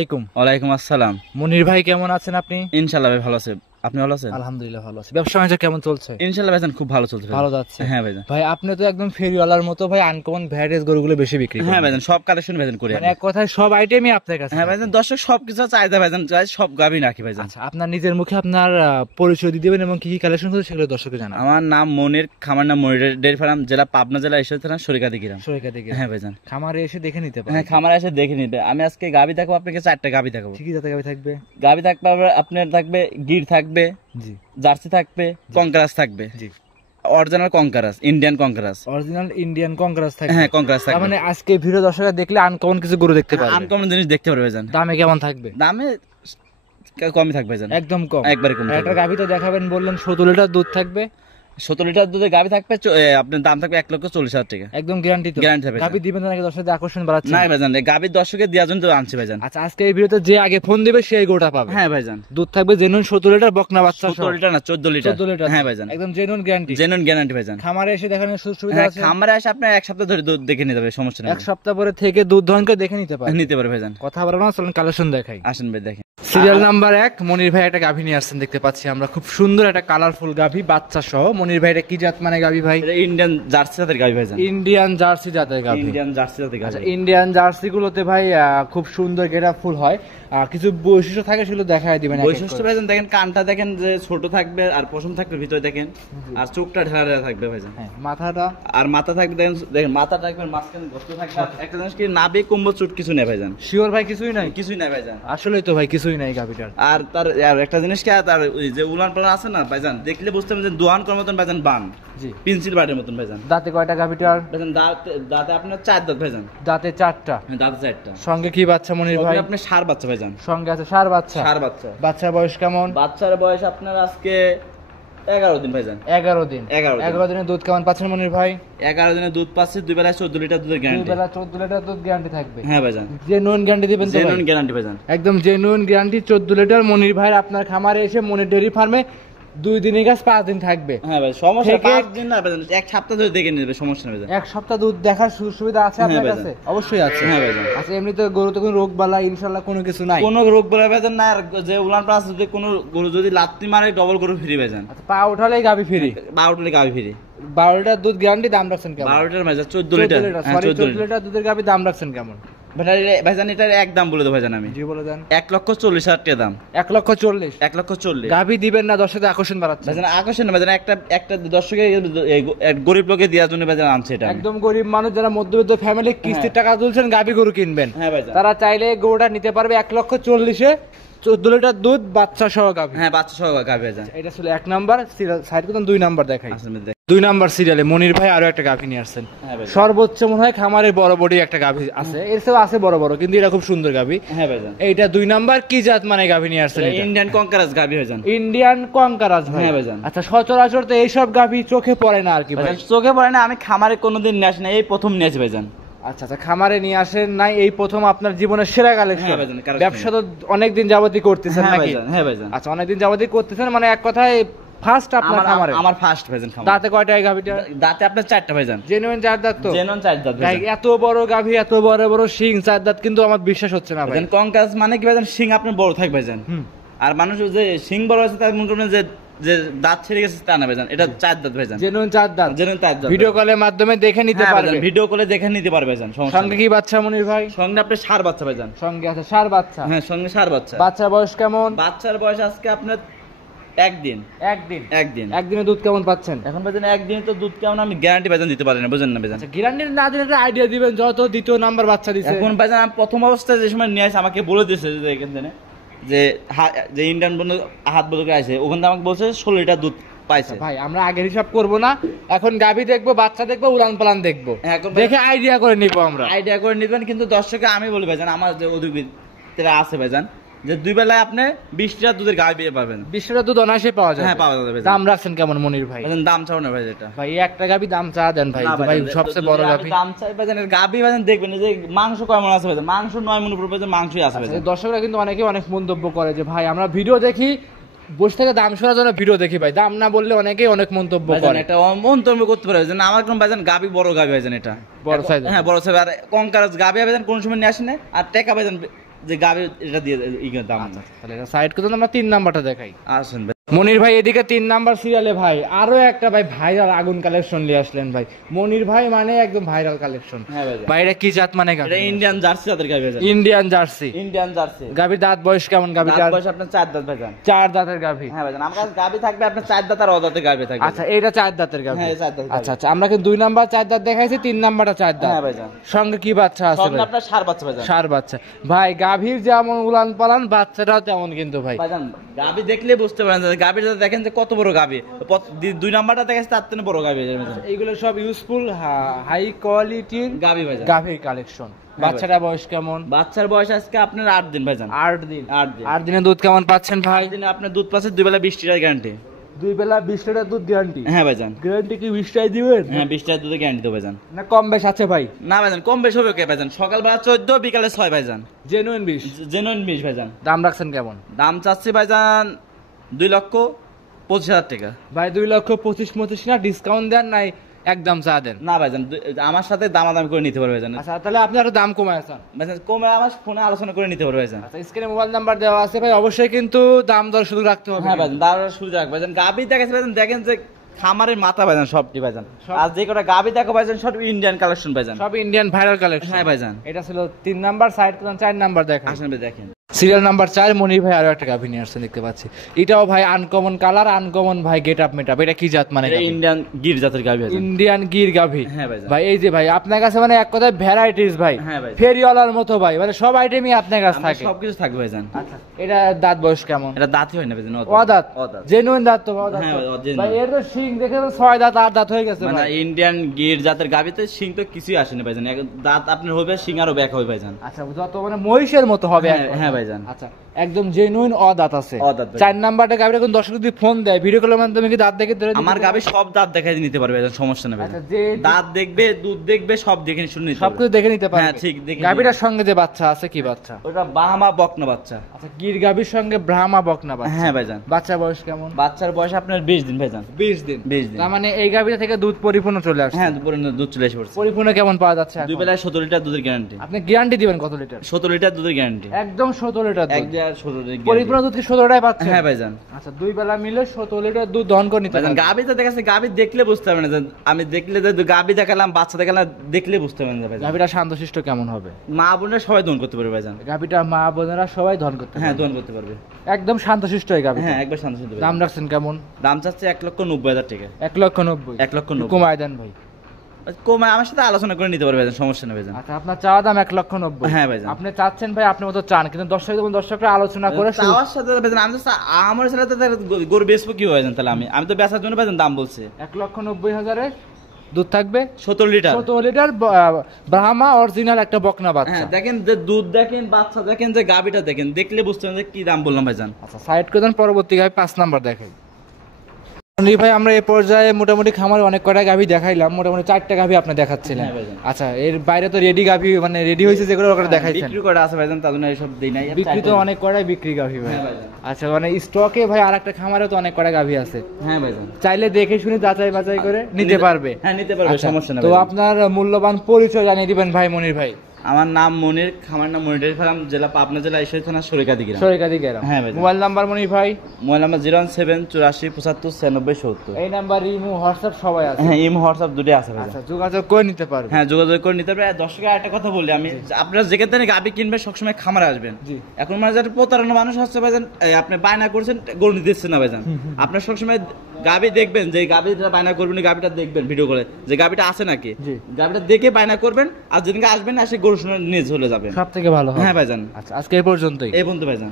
আলাইকুম। ওয়ালাইকুম আসসালাম। মনির ভাই কেমন আছেন আপনি? ইনশাআল্লাহ ভাই ভালো আছি। আপনি ভালো আছেন? আলহামদুলিল্লাহ ভালো আছি। ব্যবসা বাণিজ্য কেমন চলছে? ইনশাআল্লাহ ভাইজান খুব ভালো চলছে। ভালো যাচ্ছে? হ্যাঁ ভাইজান। ভাই আপনি তো একদম ফেরিওয়ালার মতো ভাই আনকমন ভ্যারাইটিস গরুগুলো বেশি বিক্রি করেন। হ্যাঁ ভাইজান, সব কালেকশন ভাইজান করি। মানে এক কথায় সব আইটেমই আপনার কাছে। হ্যাঁ ভাইজান, দর্শক সবকিছু চাহিদা ভাইজান, সব গাবি রাখি ভাইজান। আচ্ছা, আপনার নিজের মুখে আপনার পরিচয় দিয়ে দিবেন এবং কি কি কালেকশন করছে সেগুলো দর্শককে জানান। আমার নাম মনির, খামার নাম মনির ডেয়ারি ফার্ম, জেলা পাবনা, জেলা ঈশ্বর থানা, সরিকাদি গ্রাম। সরিকাদি গ্রাম। হ্যাঁ ভাইজান, খামারে এসে দেখে নিতে পারেন। হ্যাঁ খামারে এসে দেখে নিতে। আমি আজকে গাবি দেখাবো আপনাকে, 4টা গাবি দেখাবো। কি কি জাতের গাভী থাকবে? গাবি থাকবে আপনার, থাকবে গির থাকবে, জি, জার্সি থাকবে, কঙ্কারাস থাকবে। জি, অরিজিনাল কঙ্কারাস, ইন্ডিয়ান কঙ্কারাস। অরিজিনাল ইন্ডিয়ান কঙ্কারাস থাকবে। হ্যাঁ কঙ্কারাস থাকবে। মানে আজকে ভিডিও দর্শকরা দেখলে আনকমন কিছু গরু দেখতে পারবে। আনকমন জিনিস দেখতে পারবে ভাইজান। দামে কেমন থাকবে? দামে কমই থাকবে ভাইজান, একদম কম, একবারে কম। একটা গাভী তো দেখাবেন বললেন 17 লিটার দুধ থাকবে। 17 লিটার দুধের গাভী থাকবে, আপনার দাম থাকবে 1,40,000 টাকা। একদম গ্যারান্টি তো? গ্যারান্টি থাকবে। গাভী দিবেন নাকি দর্শকদের আকর্ষণ বাড়াচ্ছে? না ভাইজান, গাভীর দর্শকের দেওয়ার জন্য তো আনছি ভাইজান। আচ্ছা, আজকে এই ভিডিওতে যে আগে ফোন দিবে সেই গরুটা পাবে। হ্যাঁ ভাইজান, দুধ থাকবে জেনুইন 17 লিটার বকনা বাচ্চা। 17 লিটার না 14 লিটার। 14 লিটার। হ্যাঁ ভাইজান, একদম জেনুইন গ্যারান্টি। জেনুইন গ্যারান্টি ভাইজান। খামারে এসে দেখানোর সুযোগ সুবিধা আছে? খামারে এসে আপনি এক সপ্তাহ ধরে দুধ দেখে নিতে হবে, সমস্যা নেই। এক সপ্তাহ পরে থেকে দুধ দহন করে দেখে নিতে পারে। নিতে পারে ভাইজান। কথা বলবো না, চলুন কালেকশন দেখাই। আসেন ভাই দেখেন। সিরিয়াল নাম্বার 1 মনির ভাই একটা গাভী নিয়ে আসছেন, দেখতে পাচ্ছি আমরা। খুব সুন্দর একটা কালারফুল গাভী, বাচ্চা সহ। মনির ভাই এটা কি জাত মানে গাভী ভাই? এটা ইন্ডিয়ান জার্সি জাতের গাভী ভাইজান। ইন্ডিয়ান জার্সি জাতের গাভী। ইন্ডিয়ান জার্সি জাতের গাভী। আচ্ছা, ইন্ডিয়ান জার্সি গুলোতে ভাই খুব সুন্দর গেটা ফুল হয়, কিছু বৈশিষ্ট্য থাকে সেগুলো দেখায় দিবেন। বৈশিষ্ট্য ভাইজান দেখেন, কানটা দেখেন যে ছোট থাকবে, আর পশম থাকবে ভিতরে দেখেন, আর চোখটা ঢেলা ঢেলা থাকবে ভাইজান। হ্যাঁ, মাথাটা আর মাথা থাকবে দেখেন, দেখেন মাথা থাকবে, মাঝখানে গোস্ত থাকবে। আর একটা জিনিস কি, নাভি কুম্ভ চুট কিছু নেই ভাইজান। শিওর ভাই কিছুই নাই? কিছুই নাই ভাইজান, আসলেই তো ভাই কিছুই নাই গাভীটার। আর তার আর একটা জিনিস কি, তার ওই যে উলান পালান আছে না ভাইজান, দেখলে বুঝতে পারবেন যে দোয়ান করার মতন ভাইজান, বান জি, পেন্সিল বাটের মতন ভাইজান। দাঁতে কয়টা গাভীটার? ভাইজান দাঁতে আপনার 4 দাঁত ভাইজান। দাঁতে 4টা। দাঁতে 4টা। সঙ্গে কি বাচ্চা মনির ভাই? আপনি ষাঁড় বাচ্চা ভাইজান। সঙ্গে আছে ষাঁড় বাচ্চা। ষাঁড় বাচ্চা। বাচ্চার বয়স কেমন? বাচ্চার বয়স আপনার আজকে 11 দিন ভাইজান। 11 দিন। 11 দিনের দুধ কেমন পাচ্ছেন মনির ভাই? 11 দিনে দুধ পাচ্ছে, 2 বেলায় 14 লিটার দুধের গ্যারান্টি। 2 বেলা 14 লিটার দুধ গ্যারান্টি থাকবে। হ্যাঁ ভাইজান, জেনুইন গ্যারান্টি দিবেন তো? জেনুইন গ্যারান্টি ভাইজান, একদম জেনুইন গ্যারান্টি। 14 লিটার মনির ভাই আপনার খামারে এসে মনির ডেয়ারি ফার্মে 2 দিনের কাজ 5 দিন থাকবে। হ্যাঁ ভাই, সমস্যা 5 দিন না ভাইজান, এক সপ্তাহ ধরে দেখে নেবে, সমস্যা নেই ভাইজান। এক সপ্তাহ দুধ দেখার সুবিধা আছে আপনার হ্যাঁ কাছে? অবশ্যই আছে। হ্যাঁ ভাইজান। আচ্ছা, এমনিতে গরু তো কোনো রোগ বালা ইনশাআল্লাহ কোনো কিছু নাই? কোনো রোগ বলে ভাইজান না। আর যে উলান পালান যদি কোনো গরু যদি লাত্তি মারে, ডবল গরু ফ্রি ভাইজান। আচ্ছা, পা উঠালেই গাভী ফ্রি? 12 লিটার গাভী ফ্রি। 12 লিটার দুধ গ্যারান্টি। দাম রাখছেন কেমন? 12 লিটার ভাইজান 14 লিটার। হ্যাঁ 14 লিটার দুধের গাভী দাম রাখছেন কেমন ভাইজান? এটার এক দাম বলে দেবো ভাইজান আমি। জি বলে দেন। 1,40,000 টাকা দাম। 1,40,000। 1,40,000 গাভী দিবেন না দর্শকদের আকর্ষণ বাড়াচ্ছে ভাইজান। আকর্ষণ না ভাইজান, একটা দর্শকের গরিব লোকে দেওয়ার জন্য ভাইজান আনছে এটা। একদম গরিব মানুষ যারা মধ্যবিত্ত ফ্যামিলি কিস্তির টাকা তুলছেন গাভী গরু কিনবেন, হ্যাঁ ভাইজান, তারা চাইলে গরুটা নিতে পারবে 1,40,000-এ। 14 লিটার দুধ, বাচ্চা সহ গাভী। হ্যাঁ বাচ্চা সহ গাভী ভাইজান। এটা ছিল 1 নাম্বার সাইড। করতেন 2 নাম্বার দেখাই। আসলে 2 নাম্বার সিরিয়ালে মনির ভাই আরো একটা গাভী নিয়ে আসছেন। হ্যাঁ ভাই, সর্বোচ্চ মনে হয় খামারের বড় বডি একটা গাভী আছে, এর চেয়েও আছে বড় বড়, কিন্তু এটা খুব সুন্দর গাভী। হ্যাঁ ভাইজান। এইটা 2 নাম্বার কি জাত মানে গাভী নিয়ে আসছেন? ইন্ডিয়ান কঙ্কারাস গাভী ভাইজান। ইন্ডিয়ান কঙ্কারাস ভাই? হ্যাঁ ভাইজান। আচ্ছা, সচরাচর তো এইসব গাভী চোখে পড়ে না আর কি ভাই? চোখে পড়ে না, আমি খামারে কোনোদিন নিয়ে আসি না, এই প্রথম নিয়ে আসি ভাইজান। আচ্ছা আচ্ছা, খামারে নিয়ে আসেন নাই, এই প্রথম আপনার জীবনের সেরা কালেকশন? হ্যাঁ ভাইজান, ব্যবসা তো অনেকদিন যাবতই করতেছেন হ্যাঁ নাকি? ভাইজান। হ্যাঁ ভাইজান। আচ্ছা, অনেকদিন যাবতই করতেছেন, মানে এক কথায় ফার্স্ট আপনার খামারে? আমার ফার্স্ট ভাইজান খামার। দাঁতে কয়টা এই গাভীটা? দাঁতে আপনার 4টা ভাইজান। জেনুইন 4 দাঁত তো? জেনুইন 4 দাঁত ভাই, ভাইজান। এত বড় গাভী, এত বড় বড় শিং, 4 দাঁত, কিন্তু আমার বিশ্বাস হচ্ছে না ভাই। ভাইজান কঙ্কারাস মানে কি ভাইজান, শিং আপনার বড় থাকবে ভাইজান। আর মানুষ যে শিং বড় আছে তার মনে করেন যে দাঁত ছেড়ে গেছে তা না ভাইজান, এটা 4 দাঁত ভাইজান। জেনুইন 4 দাঁত? জেনুইন 4 দাঁত। ভিডিও কলের মাধ্যমে দেখে নিতে পারবে? ভিডিও কলে দেখে নিতে পারবে ভাইজান, সমস্যা সঙ্গে কি বাচ্চা মনির ভাই? সঙ্গে আপনার ষাঁড় বাচ্চা ভাইজান। সঙ্গে আছে ষাঁড় বাচ্চা? হ্যাঁ সঙ্গে ষাঁড় বাচ্চা। বাচ্চার বয়স কেমন? বাচ্চার বয়স আজকে আপনার 1 দিন। 1 দিন। 1 দিন। একদিনে দুধ কেমন পাচ্ছেন এখন ভাইজান 1 দিনে তো দুধ কেমন আমি গ্যারান্টি ভাইজান দিতে পারি না, বুঝেন না ভাইজান। আচ্ছা, গ্যারান্টি না দিলে একটা আইডিয়া দিবেন, যত দ্বিতীয় নাম্বার বাচ্চা দিছে। এখন ভাইজান আমি প্রথম অবস্থায় যে সময় নিয়ে আসে আমাকে বলে দিয়েছে যে এখানে যে ইন্ডিয়ান বন্ধু হাত বলকে আছে, ওখান থেকে আমাকে বলছে 16 লিটার দুধ পাইছে। ভাই আমরা আগের হিসাব করবো না, এখন গাভী দেখবো, বাচ্চা দেখবো, উলান পালান দেখবো, দেখে আইডিয়া করে নিবো আমরা। আইডিয়া করে নিবেন, কিন্তু দর্শককে আমি বলি ভাইজান, আমার যে উদ্যোগীরা আছে ভাইজান, যে 2 বেলায় আপনি 20 লিটার দুধের গাভী পেয়ে পাবেন। 20 লিটার দুধ অনায়াসে পাওয়া যায়? হ্যাঁ পাওয়া যাবে। দাম রাখছেন কেমন মনির ভাই? দাম চাও না ভাই, এটা ভাই একটা গাভী দাম চা দেন ভাই, ভাই সবচেয়ে বড় গাভী দাম চাই ভাইজান। গাভী ভাইজান দেখবেন যে মাংস কেমন আছে ভাইজান, মাংস 9 মণ উপর ভাইজান মাংসই আছে ভাইজান। দর্শকরা কিন্তু অনেকে অনেক মন্তব্য করে যে ভাই আমরা ভিডিও দেখি, বসে থেকে দাম শোনার জন্য ভিডিও দেখি ভাই, দাম না বললে অনেকেই অনেক মন্তব্য করে। এটা মন্তব্য করতে পারে যে আমার কোন ভাইজান গাভী বড় গাভী ভাইজান, এটা বড় সাইজ। হ্যাঁ বড় সাইজ। আর কঙ্কারাস গাভী ভাইজান কোন সময় নিয়ে আসে না, আর টেকা ভাইজান যে গাবি এটা দিয়ে দাম। তাহলে এটা সাইড করে আমরা 3 নাম্বারটা দেখাই। আসেন ভাই। মনির ভাই এদিকে 3 নাম্বার সিরিয়ালে ভাই আরো একটা ভাই ভাইরাল আগুন কালেকশন নিয়ে আসলেন ভাই। মনির ভাই মানে একদম ভাইরাল কালেকশন। হ্যাঁ ভাই। ভাই এটা কি জাত মানে গাবি? এটা ইন্ডিয়ান জার্সি জাতের গাবি ভাই। Indian jersey. Indian jersey. গাবির দাঁত বয়স কেমন? গাবি দাঁত বয়স আপনার 4 দাঁত ভাই জান। 4 দাঁতের গাবি। হ্যাঁ ভাই জান, আমার কাছে গাবি থাকবে আপনার 4 দাঁত আর অদাঁতের গাবি থাকবে। আচ্ছা এটা 4 দাঁতের গাবি। হ্যাঁ 4 দাঁত। আচ্ছা আচ্ছা আমরা কিন্তু 2 নাম্বার 4 দাঁত দেখাইছি, 3 নাম্বারটা 4 দাঁত। হ্যাঁ ভাই জান। সঙ্গে কি বাচ্চা আছে সঙ্গে ভাই? আপনার ষাঁড় বাচ্চা ভাই জান। ষাঁড় বাচ্চা। ভাই গাভীর যেমন উলান পালান বাচ্চাটাও তেমন কিন্তু ভাই। ভাই জান গাবি দেখলে বুঝতে পারেন যে গাবিটা দেখেন যে কত বড় গাবি। 2 নাম্বারটা দেখাচ্ছে তার থেকে বড় গাবি ভাই জান। এইগুলো সব ইউজফুল হাই কোয়ালিটির গাবি ভাই জান। গাভীর কালেকশন। বাচ্চাটা বয়স কেমন? বাচ্চার বয়স আজকে আপনার 8 দিন ভাই জান। 8 দিন। 8 দিন। 8 দিনে দুধ কেমন পাচ্ছেন ভাই? দিনে আপনার দুধ পাচ্ছে 2 বেলা 20 লিটার গ্যারান্টি। 2 বেলা 20 লিটার দুধ গ্যারান্টি? হ্যাঁ ভাই জান। গ্যারান্টি কি 20 টাই দিবেন? হ্যাঁ 20 লিটার দুধের গ্যারান্টি দেবো ভাই জান। না কম বেশ আছে ভাই? না ভাই জান কম বেশি হবে কে ভাই জান, সকালবেলা 14 বিকালে 6 ভাই জান। জেনুইন 20? জেনুইন 20 ভাই জান। দাম রাখছেন কেমন? দাম চাচ্ছি ভাই জান 2,25,000 টাকা। ভাই 2,25,25 না ডিসকাউন্ট দেন নাই একদম চা দেন? না ভাই জান আমার সাথে দামাদামি করে নিতে পারবে ভাই জান। আচ্ছা তাহলে আপনি আরো দাম কমায় আছেন? ভাই জান কমে আমার ফোনে আলোচনা করে নিতে পারবে ভাই জান। আচ্ছা স্ক্রিনে মোবাইল নাম্বার দেওয়া আছে ভাই, অবশ্যই কিন্তু দাম দর শুধু রাখতে হবে। হ্যাঁ ভাই জান দাঁড়ানোর সুযোগ রাখবে ভাই জান। গাবি দেখাচ্ছে ভাই জান, দেখেন যে খামারের মাথা ভাই জান সবটি ভাই জান। আর যে কটা গাবি দেখো ভাই জান সব ইন্ডিয়ান কালেকশন ভাই জান। সব ইন্ডিয়ান ভাইরাল কালেকশন। হ্যাঁ ভাই জান। এটা ছিল 3 নাম্বার, সাইড করলাম 4 নাম্বার দেখেন। আসেন ভাই দেখেন। সিরিয়াল নাম্বার 4 মনির ভাই আরো একটা গাভী নিয়ে আসছেন দেখতে পাচ্ছি। এটাও ভাই আনকমন কালার, আনকমন ভাই গেট আপ মেট আপ। এটা কি জাত মানে? এটা ইন্ডিয়ান গির জাতের গাবি ভাই জান। ইন্ডিয়ান গির গাভী। হ্যাঁ ভাই জান। ভাই এই যে ভাই আপনার কাছে মানে এক কথায় ভ্যারাইটিস ভাই। হ্যাঁ ভাই। ফেরিওয়ালার মতো ভাই, মানে সব আইটেমই আপনার কাছে থাকে। সবকিছু থাকবে ভাই জান। আচ্ছা এটা দাঁত বয়স কেমন? এটা দাঁতই হয় না ভাই জান। অদাঁত? অদাঁত। জেনুইন দাঁত তো? অদাঁত হ্যাঁ তো? ভাই, genuine। ভাই এর তো শিং দেখে তো 6 দাঁত 8 দাঁত হয়ে গেছে মানে ভাই। ইন্ডিয়ান গির জাতের গাবিতে শিং তো কিছুই আসে না ভাই জান। দাঁত আপনার হবে, শিং আরো ব্যাক হবে ভাই জান। আচ্ছা যত মানে মহিষের মতো হবে হ্যাঁ, একদম। হ্যাঁ ভাই জান। আচ্ছা একদম জেনুইন অদাঁত আছে। অদাঁত ভাই। 4 নাম্বারটা গাবিটা কোন দর্শক যদি ফোন দেয় ভিডিও কলের মাধ্যমে কি দাঁত দেখে ধরে দিতে আমার পারবে? গাবি সব দাঁত দেখাই নিতে পারবে ভাই জান, সমস্যা নেই ভাই আচ্ছা, জান। যে- দাঁত দেখবে, দুধ দেখবে, সব দেখে শুনে নিতে সবকিছু পারবে। দেখে নিতে পারবে? হ্যাঁ, ঠিক দেখে গাবিটার সঙ্গে যে বাচ্চা আছে কি বাচ্চা? ওটা বাহামা বকনা বাচ্চা। আচ্ছা গির গাবির সঙ্গে ব্রাহ্মা বকনা বাচ্চা। হ্যাঁ ভাই জান। বাচ্চা বয়স কেমন? বাচ্চার বয়স আপনার 20 দিন ভাই জান। 20 দিন। 20 দিন। তার মানে এই গাবিটা থেকে দুধ পরিপূর্ণ চলে আসছে। হ্যাঁ দুপুরে দুধ চলে এসে পড়ছে। পরিপূর্ণ কেমন পাওয়া যাচ্ছে এখন? 2 বেলায় 17 লিটার দুধের গ্যারান্টি। আপনি গ্যারান্টি দিবেন কত লিটার? 17 লিটার দুধের গ্যারান্টি। একদম 17 লিটার দুধ। 1.17 লিটার পরিপূর্ণ দুধ কি 17টাই পাচ্ছেন? হ্যাঁ ভাই জান। আচ্ছা 2 বেলা মিলে 17 লিটার দুধ দহন করে নিতে ভাই জান পারবেন। গাবি তো দেখাচ্ছে, গাবি দেখলে বুঝতে পারবে না যে আমি দেখলে যে গাবি দেখালাম, বাচ্চা দেখালাম, দেখলে বুঝতে পারবেন না ভাই জান। গাবিটা শান্তশিষ্ট কেমন হবে? মা বোনের সবাই দোন করতে পারবে ভাই জান। গাবিটা মা বোনেরা সবাই দহন করতে হ্যাঁ পারবে। দোন করতে পারবে। একদম শান্তশিষ্ট এই গাবি। হ্যাঁ একবার শান্ত শুনতে দাম রাখছেন কেমন? দাম চাচ্ছে 1,90,000 টাকা। 1,90,000। 1,90,000 কমায় দেন ভাই। কমে আমার সাথে আলোচনা করে নিতে পারবে ভাই জান, সমস্যা নেই ভাই জান। আচ্ছা আপনার চাওয়া দাম 1,90,000। হ্যাঁ ভাই জান। আপনি চাচ্ছেন ভাই আপনার মতো চান, কিন্তু দর্শকরা আলোচনা করে চাওয়ার সাথে ভাই জান আমি তো আমার সাথে গরু বেচবো কি হয় জান, তাহলে আমি তো বেচার জন্য ভাই জান দাম বলছি। 1,90,000 দুধ থাকবে 17 লিটার। 17 লিটার ব্রাহ্মা অরিজিনাল একটা বকনা বাচ্চা। হ্যাঁ দেখেন যে দুধ দেখেন, বাচ্চা দেখেন, যে গাবিটা দেখেন, দেখলে বুঝতে পারবেন যে কি দাম বললাম ভাই জান। আচ্ছা সাইড করে দেন, পরবর্তী গাভি 5 নাম্বার দেখাই। মনির ভাই আমরা এই পর্যায়ে মোটামুটি খামারে অনেক কটা গাভি দেখাইলাম, মোটামুটি 4টা গাভি আপনি দেখাচ্ছিলেন। হ্যাঁ ভাইজান। আচ্ছা এর বাইরে তো রেডি গাভি মানে রেডি হয়েছে যেগুলো ওখানে দেখাইছেন। বিক্রি করে আছে ভাই জান, তার জন্য এইসব দেই নাই। বিক্রি তো অনেক কটাই বিক্রি গাভি ভাই। হ্যাঁ ভাইজান। আচ্ছা মানে স্টকে ভাই আরেকটা খামারে তো অনেক কটা গাভি আছে, হ্যাঁ ভাই জান। চাইলে দেখে শুনে যাচাই বাছাই করে নিতে পারবে। হ্যাঁ নিতে পারবে, আচ্ছা, সমস্যা নেই তো ভাই জান। আপনার মূল্যবান পরিচয় জানিয়ে দিবেন ভাই মনির ভাই। আমার নাম মনির, খামার নাম মনির ফার্ম, জেলা পাবনা জেলা ঈশ্বরদী থানা সরিকাদি গ্রাম। সরকারি গ্রাম। হ্যাঁ ভাই। মোবাইল নাম্বার মনির ভাই? Mobile number 01784759070। এই নাম্বার ইমো হোয়াটসঅ্যাপ সবাই আছে? হ্যাঁ ইমো হোয়াটসঅ্যাপ দুটোই আছে ভাই। আচ্ছা যোগাযোগ করে নিতে পারবে। হ্যাঁ যোগাযোগ করে নিতে পারবে। দর্শকের একটা কথা বলি আমি, আপনারা যেখান থেকে গাবি কিনবে সবসময় খামারে আসবেন। জি। এখন মানে যারা প্রতারণা মানুষ হচ্ছে ভাইজান, আপনি বায়না করছেন গরু নিতেছে না ভাইজান। আপনার সবসময় গাবি দেখবেন, যে গাবিটা বায়না করবেন গাবিটা দেখবেন ভিডিও করে যে গাবিটা আছে নাকি। জি। গাবিটা দেখে বায়না করবেন, আর যেদিনকে আসবেন এসে গরু শুনে নিয়ে চলে যাবেন। সব থেকে ভালো হবে। হ্যাঁ ভাইজান। আচ্ছা আজকে এই পর্যন্তই। এই বন্ধু ভাইজান।